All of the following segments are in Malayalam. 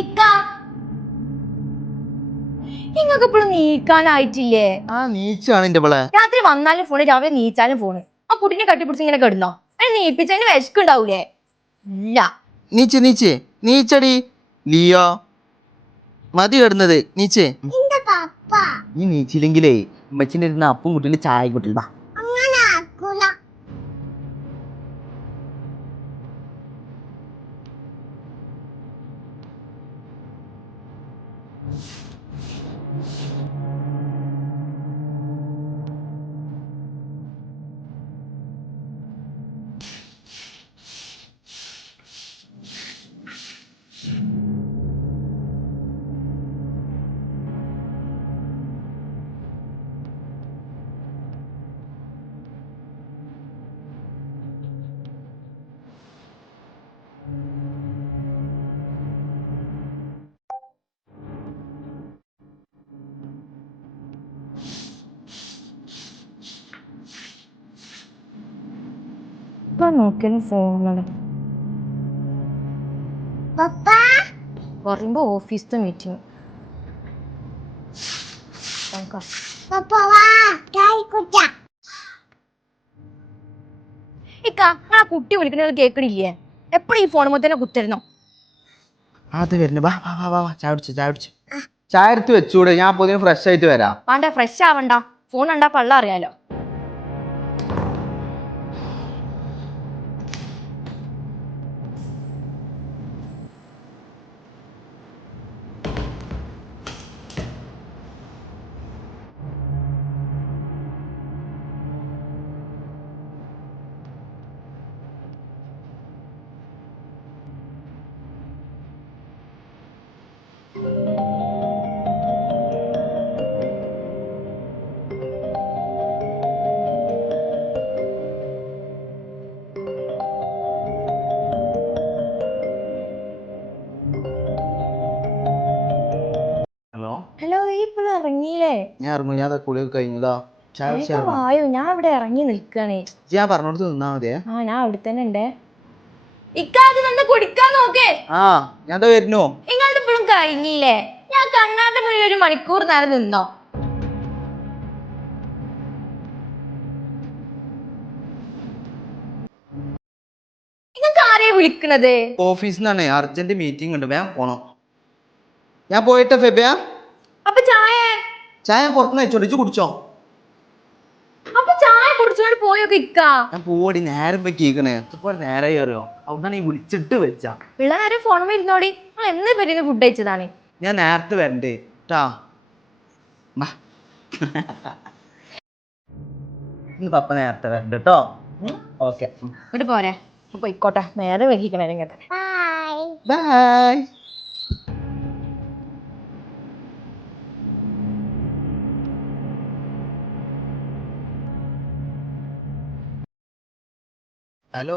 ഇക്ക നിങ്ങൾക്ക് ഇപ്പോഴും നീക്കാനായിട്ടില്ലേ? നീച്ചാണ് എന്റെ പിള്ളേ. രാത്രി വന്നാലും ഫോണ്, രാവിലെ നീച്ചാലും ഫോണ്. ആ കുട്ടീനെ കട്ടിപ്പിടിച്ച് ഇങ്ങനെ കിടന്നോ? അതിന് നീപ്പിച്ചതിന് വിശക്കുണ്ടാവൂലേ? ഇല്ല. നീച്ചടി ലിയോ. മതി കിടന്നത്, നീച്ചേ. നീ നീച്ചില്ലെങ്കിലേ ഉമ്മച്ചിന്റെ ഇരുന്ന് അപ്പും കുട്ടീന്റെ ചായ കുട്ടില്ല. നോക്കലും ഫോണാണ് പറയുമ്പോ ഓഫീസിലെ മീറ്റിംഗ്. ഇക്ക ആ കുട്ടി വിളിക്കുന്നത് കേൾക്കണില്ലേ? എപ്പോഴും ഈ ഫോൺ തന്നെ കുത്തരുന്നോ? അത് വരുന്നു. വാ വാ വാ വാ, ചായ കുടിച്ചു. ചായ എടുത്ത് വെച്ചൂടെ, ഞാൻ പൊതുവെ ഫ്രഷ് ആയിട്ട് വരാം. വേണ്ട, ഫ്രഷ് ആവണ്ട. ഫോൺ കണ്ടാ പള്ള അറിയാലോ. ഹലോ, ഈ ഇപ്പോഴും ഇറങ്ങിയില്ലേ? ഞാൻ ഇറങ്ങും. ഞാൻ കുളിയൊക്കെ കഴിഞ്ഞതാ. വായോ, ഞാൻ ഇവിടെ ഇറങ്ങി നിൽക്കണേ. ഞാൻ പറഞ്ഞോടത്ത് നിന്നാ മതിയേ. ഞാൻ അവിടെ തന്നെ ഉണ്ടേ. ഇക്കാത് നിന്ന് കുടിക്കാൻ നോക്കേ. ഞാൻ വരുന്നു. നിങ്ങളുടെ ഇപ്പോഴും കഴിഞ്ഞില്ലേ? ഞാൻ കണ്ണാന്റെ മുന്നിൽ 1 മണിക്കൂർ നേരം നിന്നോ? നിങ്ങൾക്ക് ആരെയാ വിളിക്കണത്? ഓഫീസിൽ നിന്നാണ്, അർജന്റ് മീറ്റിംഗ് ഉണ്ട്, വേഗം പോണം. ഞാൻ പോയിട്ടോ ഫെബിയ. അപ്പൊ ചായ പുറത്തുനിന്ന് വെച്ചോടിച്ചു, കുടിച്ചോ? അപ്പൊ ചായ കുടിച്ചോണ്ട് പോയൊക്കെ ഇക്ക. ഞാൻ പോടി, നേരം വെക്കീക്കണേ. നേരെ കയറിയോ? അവിടുന്ന് ഈ വിളിച്ചിട്ട് വെച്ചാ പിള്ള നേരം ഫോൺ ഇരുന്നോടി. എന്ന് പേരുന്ന് ഫുഡ് കഴിച്ചതാണ്. ഞാൻ നേരത്തെ വരണ്ടേ ട്ടാ. പപ്പ നേരത്തെ വരണ്ട കേട്ടോ. ഓക്കെ, ഇങ്ങോട്ട് പോരെ. പോയിക്കോട്ടെ, നേരെ വൈകിക്കണേ. ബൈ. ഹലോ,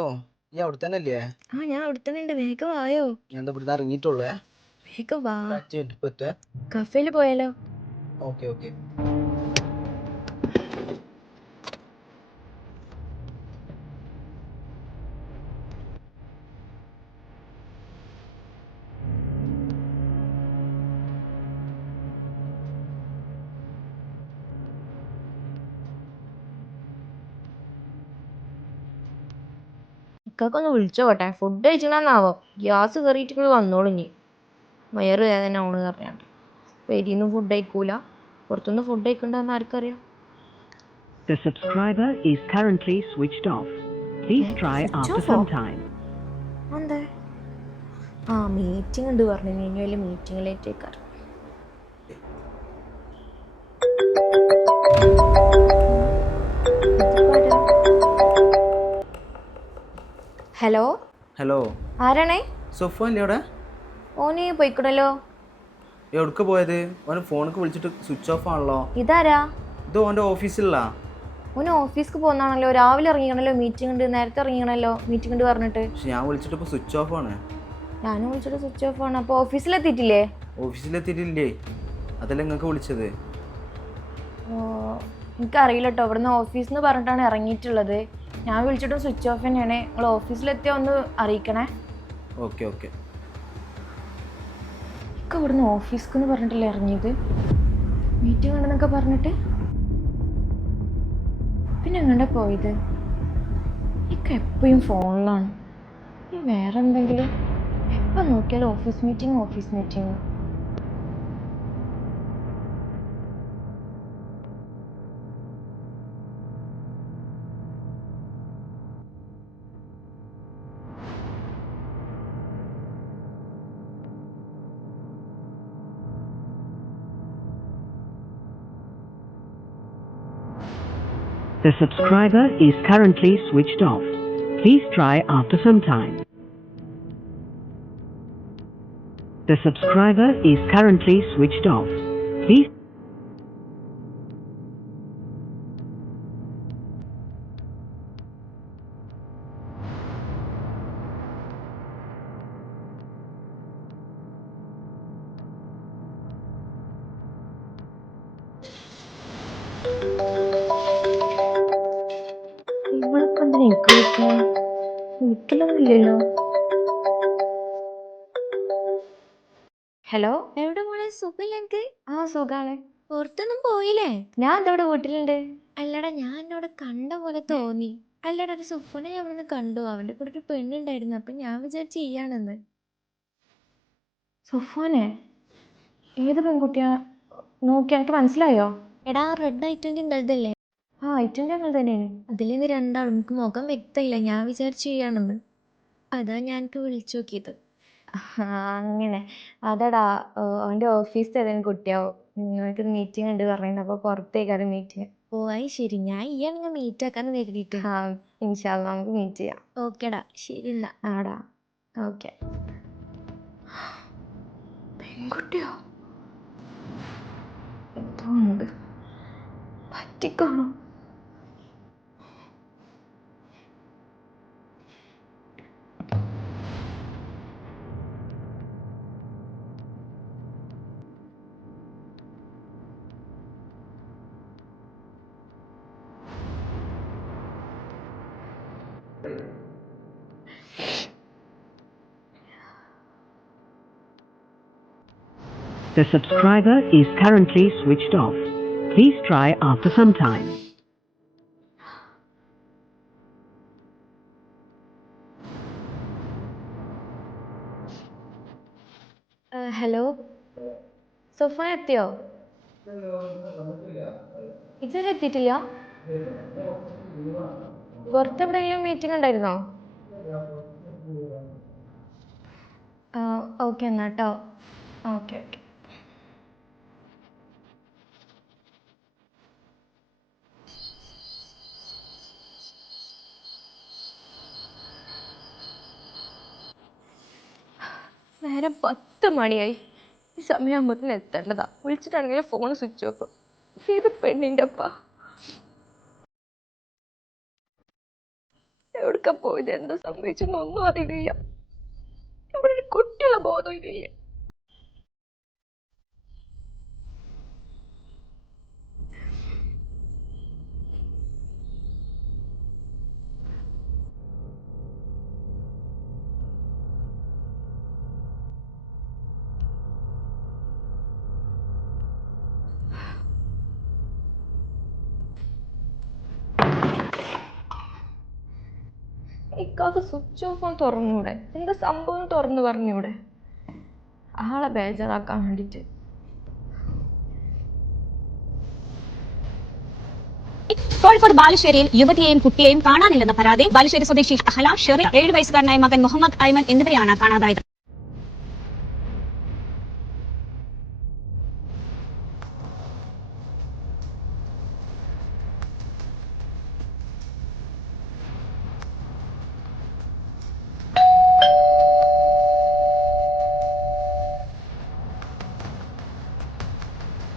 നീ അവിടെ തന്നെ അല്ലേ? ഞാൻ അവിടെ തന്നെ ഉണ്ട്. വേഗം വായോ. ഞാൻ ഇവിടുന്ന് ഇറങ്ങിയിട്ടുള്ളേ. വേഗം വാ. 5 മിനിറ്റ്. കഫേല് പോയാലോ? Okay okay. ഇക്കൊന്ന് വിളിച്ചോട്ടെ. ഫുഡ് കഴിച്ചിട്ടാന്നാവോ? ഗ്യാസ് കയറിയിട്ട് വന്നോളൂ. ഇനി വയറ് വേദന ആണ് പറഞ്ഞാണ്ട് പെരിന്ന് ഫുഡ് കഴിക്കൂല. പുറത്തുനിന്ന് ഫുഡ് കഴിക്കണ്ടെന്ന് ആർക്കറിയാം? The subscriber is currently switched off. Please try after some time. എന്താ? മീറ്റിംഗ് ഉണ്ട് പറഞ്ഞു. ഇനി വലിയ മീറ്റിങ്ങിലേക്കാറ്. Hello hello, ആരാണേ? സൊഫു അല്ലേ അവിടെ? ഓന് പോയിക്കണല്ലോ. എവിടേക്ക് പോയത്? ഓന് ഫോണൊക്കെ വിളിച്ചിട്ട് സ്വിച്ച് ഓഫ് ആണല്ലോ. ഇതാരാ? ഇത് ഓൻ്റെ ഓഫീസിലുള്ള. ഓന് ഓഫീസിക്ക് പോകുന്നാണല്ലോ. രാവിലെ ഇറങ്ങിക്കണല്ലോ. മീറ്റിംഗ് ഉണ്ട്, നേരത്തെ ഇറങ്ങിക്കണല്ലോ. മീറ്റിംഗ് ഉണ്ട് പറഞ്ഞിട്ട്. പക്ഷെ ഞാൻ വിളിച്ചിട്ട് ഇപ്പോൾ സ്വിച്ച് ഓഫ് ആണ്. ഞാനും വിളിച്ചിട്ട് സ്വിച്ച് ഓഫ് ആണ്. അപ്പോൾ ഓഫീസിലെത്തിയിട്ടില്ലേ? ഓഫീസിലെത്തിയിട്ടില്ലേ? അതല്ലേ നിങ്ങൾക്ക് വിളിച്ചത്. എനിക്കറിയില്ല കേട്ടോ. ഇവിടുന്ന് ഓഫീസിൽ നിന്ന് പറഞ്ഞിട്ടാണ് ഇറങ്ങിയിട്ടുള്ളത്. ഞാൻ വിളിച്ചിട്ടും സ്വിച്ച് ഓഫ് തന്നെയാണ്. നിങ്ങൾ ഓഫീസിലെത്തിയാൽ ഒന്ന് അറിയിക്കണേ. Okay okay. ഒക്കെ ഇവിടുന്ന് ഓഫീസ്ക്കെന്ന് പറഞ്ഞിട്ടല്ലേ ഇറങ്ങിയത്. മീറ്റിംഗ് ഉണ്ടെന്നൊക്കെ പറഞ്ഞിട്ട് പിന്നെ എങ്ങോട്ടാ പോയത്? എനിക്ക് എപ്പോഴും ഫോണിലാണ്. ഈ വേറെ എന്തെങ്കിലും എപ്പോൾ നോക്കിയാലും office meeting. The subscriber is currently switched off. Please try after some time. The subscriber is currently switched off. Please. ഇവളിപ്പോൾ എന്തിനാ എനിക്ക് വിളിക്കുന്നത്? വീട്ടിലൊന്നുമില്ലല്ലോ. ഹലോ, എവിടെ മോളെ സുഖമില്ല എനിക്ക്? ആ സുഖാണ്. പുറത്തൊന്നും പോയില്ലേ? ഞാൻ ഇതവിടെ വീട്ടിലുണ്ട്. അല്ലടാ ഞാൻ എന്നോട് കണ്ട പോലെ തോന്നി. അല്ലടാ ഒരു സുഫനെ ഞാൻ ഇവിടുന്ന് കണ്ടു. അവൻ്റെ കൂടെ ഒരു പെണ്ണുണ്ടായിരുന്നു. അപ്പം ഞാൻ വിചാരിച്ചു ചെയ്യാണെന്ന്. സുഫോനെ? ഏത് പെൺകുട്ടിയാ? നോക്കി എനിക്ക് മനസ്സിലായോ? എടാ റെഡ് ഐറ്റൻ്റെ ഉണ്ടല്ലേ? ആ ഐറ്റൻ്റെ അങ്ങനെ തന്നെയാണ്. അതിൽ നിന്ന് രണ്ടാളും എനിക്ക് മുഖം വ്യക്തമില്ല. ഞാൻ വിചാരിച്ചു ചെയ്യാണെന്ന്. അതാ ഞാൻ എനിക്ക് വിളിച്ചു നോക്കിയത്. അങ്ങനെ അതെടാ, അവൻ്റെ ഓഫീസിൽ ഏതെങ്കിലും കുട്ടിയാവും. നിങ്ങൾക്ക് മീറ്റിംഗ് ഉണ്ട് പറയുന്നത്. അപ്പോൾ പുറത്തേക്കാണ് മീറ്റിംഗ്. ഓ അത് ശരി. ഞാൻ ഇയാളെ മീറ്റ് ആക്കാന്ന് കരുതിയിട്ട്. ആ ഇൻഷാ അല്ലാ നമുക്ക് മീറ്റ് ചെയ്യാം. ഓക്കേടാ ശരി എന്നാ. ആടാ okay. പെൺകുട്ടിയോ? എന്തോന്നുണ്ട് പറ്റിക്കാണോ? The subscriber is currently switched off. Please try after some time. Hello, സുഫോൻ എത്തിയോ? ഇതുവരെ എത്തിയിട്ടില്ല. പുറത്തെവിടെയെങ്കിലും മീറ്റിംഗ് ഉണ്ടായിരുന്നോ? ഓക്കെ എന്നാ കേട്ടോ. ഓക്കെ. നേരം 10 മണിയായി. ഈ സമയമാകുമ്പോഴത്തേന് എത്തേണ്ടതാ. വിളിച്ചിട്ടാണെങ്കിൽ ഫോൺ സ്വിച്ച് ഓഫ്. ഏത് പെണ്ണിൻ്റെ അപ്പ എവിടേക്കാ പോയത്? എന്താ സംഭവിച്ചെന്നൊന്നും അറിയില്ല. ഇവിടെ ഒരു കുട്ടിയുള്ള ബോധം ഇല്ല. ഇക്കാക്ക് സ്വിച്ച് ഓഫ് ഓൺ തുറന്നൂടെ? എന്താ സംഭവം തുറന്നു പറഞ്ഞൂടെ? ആളെ ബേജാറാക്കാൻ വേണ്ടിയിട്ട്. കോഴിക്കോട് ബാലുശ്ശേരിയിൽ യുവതിയെയും കുട്ടിയെയും കാണാനില്ലെന്ന പരാതി. ബാലുശ്ശേരി സ്വദേശി അഹല, ഷെറി, 7 വയസ്സുകാരനായ മകൻ മുഹമ്മദ് ഐമൻ എന്നിവരെയാണ് കാണാതായത്.